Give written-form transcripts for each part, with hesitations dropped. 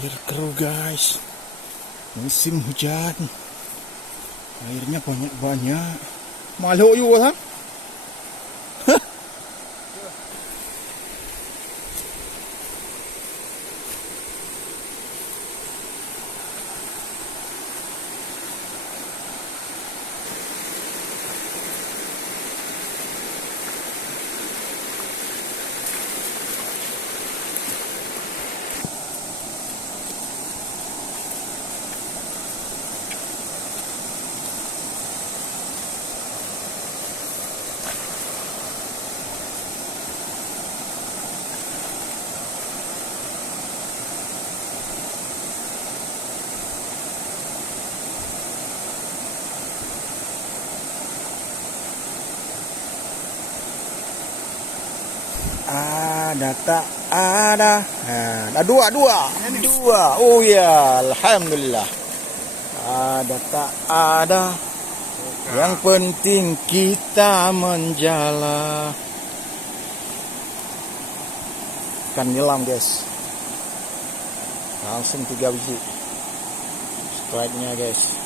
Air keruh guys, musim hujan, airnya banyak-banyak. Makhluk juga ha? Ada tak ada? Ada dua. Oh ya, alhamdulillah. Ada tak ada? Yang penting kita menjala. Ikan nyelam guys. Langsung 3 biji. Strike-nya guys.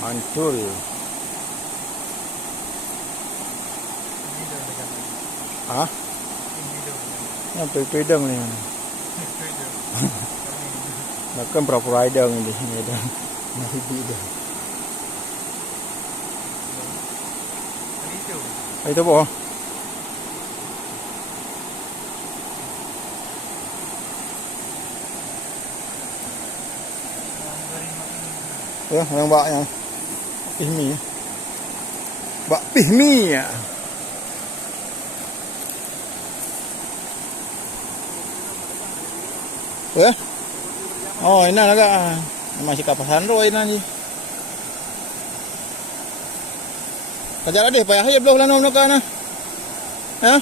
Mantul. Hah? Yang pedang ni. Makan berapa idang ini? Masih bidang. Itu apa? Ya, yang baknya. Pihmi. Bak pihmi ya. Eh? Oh, ini agak masih kapasan roh ini. Kajar deh, payah ya belum lanom nak kana. Hah?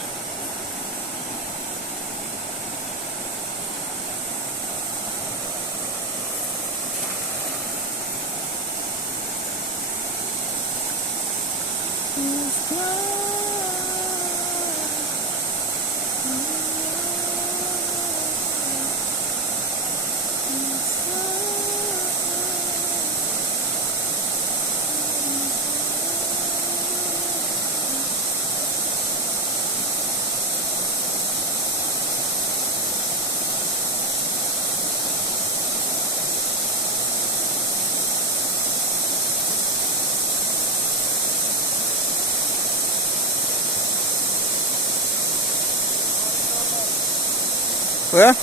Ya?